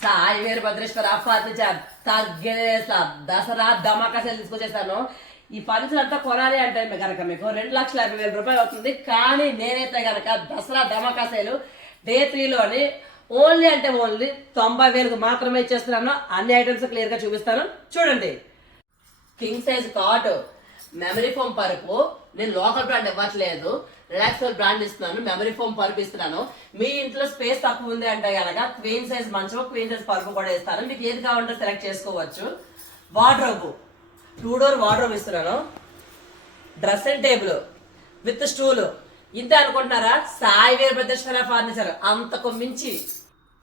Sai Veerabhadreshwara furniture తగ్గేసా Dasara ధమాకా sale తీసుకొచ్చేసాను. ఈ furniture అంతా కొనాలి అంటే కనుక మీకు 2,50,000 రూపాయలు అవుతుంది. కానీ నేనైతే కనుక దసరా ధమాకా సేలు డే 3లోని ఓన్లీ అంటే ఓన్లీ 90,000 మాత్రమే ఇచ్చేస్తున్నాను. అన్ని ఐటమ్స్ క్లియర్ గా చూపిస్తాను చూడండి. King size cot, memory foam పరుపు, నేను లోకల్ బ్రాండ్ ఇవ్వట్లేదు, రిలాక్సల్ బ్రాండ్ ఇస్తున్నాను. మెమరీ ఫోమ్ పరుపు ఇస్తున్నాను. మీ ఇంట్లో స్పేస్ తక్కువ ఉంది అంటే కనుక క్వీన్ సైజ్ మంచం, క్వీన్ సైజ్ పరుపు కూడా ఇస్తాను. మీకు ఏది కావాలంటే సెలెక్ట్ చేసుకోవచ్చు. వార్డ్రోబ్ 2 డోర్ వార్డ్రోబ్ ఇస్తున్నాను. Dressing table with stool. ఇంతే అనుకుంటున్నారా? సాయి వీరభద్రేశ్వర ఫర్నిచర్ అంతకు మించి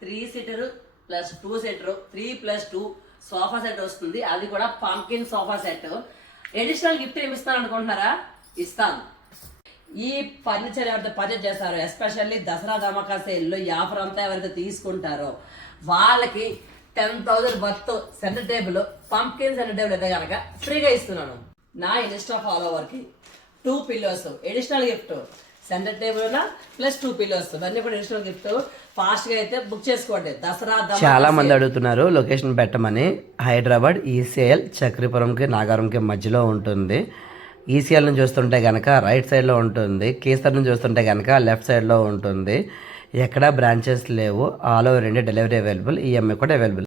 3 seater plus 2 seater 3+2 sofa set వస్తుంది. అది కూడా pumpkin sofa set. Additional gift ఏమి ఇస్తాను అనుకుంటున్నారా? ఇస్తాను. ఈ ఫర్నిచర్ ఎవరైతే పర్చేజ్ చేస్తారో, ఎస్పెషల్లీ దసరా ధమాకా సేల్లో ఈ ఆఫర్ అంతా ఎవరైతే తీసుకుంటారో వాళ్ళకి 10,000 worth centre table, pumpkin centre table అయితే కనుక ఫ్రీగా ఇస్తున్నాను. నా ఇన్స్టా ఫాలోవర్కి 2 pillows additional gift. Centre table plus 2 pillows ఇవన్నీ కూడా అడిషనల్ గిఫ్ట్. ఫాస్ట్ గా అయితే బుక్ చేసుకోండి. దసరా చాలా మంది అడుగుతున్నారు లొకేషన్ పెట్టమని. హైదరాబాద్ ఈసీఎల్ చక్రీపురంకి నాగారంకి మధ్యలో ఉంటుంది. ఈసీఎల్ నుంచి చూస్తుంటే కనుక రైట్ సైడ్లో ఉంటుంది. కేసర్ నుంచి చూస్తుంటే కనుక లెఫ్ట్ సైడ్లో ఉంటుంది. ఎక్కడా బ్రాంచెస్ లేవు. All over India delivery available, EMI కూడా అవైలబుల్.